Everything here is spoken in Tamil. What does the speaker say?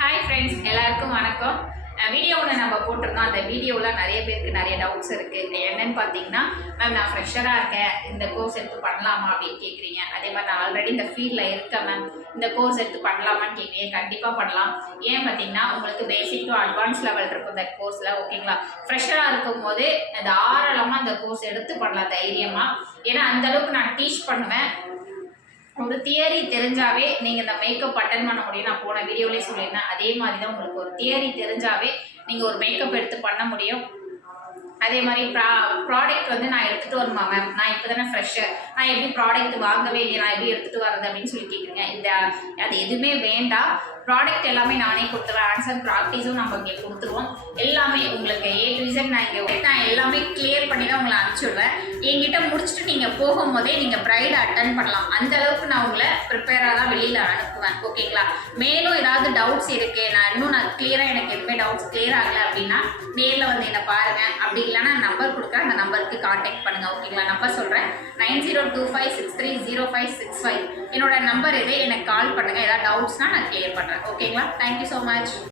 ஹாய் ஃப்ரெண்ட்ஸ், எல்லாருக்கும் வணக்கம். வீடியோ ஒன்று நம்ம போட்டிருந்தோம். அந்த வீடியோவில் நிறைய பேருக்கு நிறைய டவுட்ஸ் இருக்குது. என்னென்னு பார்த்தீங்கன்னா, மேம் நான் ஃப்ரெஷராக இருக்கேன், இந்த கோர்ஸ் எடுத்து பண்ணலாமா அப்படின்னு கேட்குறீங்க. அதே மாதிரி நான் ஆல்ரெடி இந்த ஃபீல்டில் இருக்கேன் மேம், இந்த கோர்ஸ் எடுத்து பண்ணலாமான்னு கேட்குறீங்க. கண்டிப்பாக பண்ணலாம். ஏன் பார்த்தீங்கன்னா, உங்களுக்கு பேசிக் டு அட்வான்ஸ் லெவல் இருக்கும் இந்த கோர்ஸில். ஓகேங்களா? ஃப்ரெஷராக இருக்கும் போது தாராளமாக இந்த கோர்ஸ் எடுத்து பண்ணலாம் தைரியமாக. ஏன்னா அந்தளவுக்கு நான் டீச் பண்ணுவேன். ஒரு தியரி தெரிஞ்சாவே நீங்கள் இந்த மேக்கப் அட்டன் பண்ண முடியும். நான் போன வீடியோலேயே சொல்லியிருந்தேன். அதே மாதிரி தான் உங்களுக்கு ஒரு தியரி தெரிஞ்சாவே நீங்கள் ஒரு மேக்கப் எடுத்து பண்ண முடியும். அதே மாதிரி ப்ராடக்ட் வந்து நான் எடுத்துகிட்டு வரணுமா மேம், நான் இப்போ தானே ஃப்ரெஷ்ஷர், நான் எப்படி ப்ராடக்ட் வாங்கவே இல்லையா, நான் எப்படி எடுத்துகிட்டு வரது அப்படின்னு சொல்லி கேட்குறீங்க. அது எதுவுமே வேண்டாம். ப்ராடக்ட் எல்லாமே நானே கொடுத்துருவேன். ஆன்சர் ப்ராக்டிஸும் நம்ம இங்கே கொடுத்துருவோம். எல்லாமே உங்களுக்கு A to Z நான் எல்லாமே கிளியர் பண்ணி தான் உங்களை அனுப்பிச்சுடுவேன். என்கிட்ட முடிச்சுட்டு நீங்கள் போகும்போதே நீங்கள் ப்ரைடை அட்டன் பண்ணலாம். அந்த அளவுக்கு நான் உங்களை ப்ரிப்பேராக தான் வெளியில் அனுப்புவேன். ஓகேங்களா? மேலும் ஏதாவது டவுட்ஸ் இருக்குது, நான் கிளியராக எனக்கு எதுவுமே டவுட்ஸ் கிளியர் ஆகலை அப்படின்னா நேரில் வந்து என்னை பாருங்கள். அப்படி இல்லைன்னா நம்பர் கொடுக்குறேன், அந்த நம்பருக்கு கான்டாக்ட் பண்ணுங்கள். ஓகேங்களா? நம்பர் சொல்கிறேன், 9025630565. என்னோட நம்பர் இது. எனக்கு கால் பண்ணுங்கள். ஏதாவது டவுட்ஸ்னால் நான் கிளியர் பண்ணுறேன். ஓகேங்களா? Thank you so much.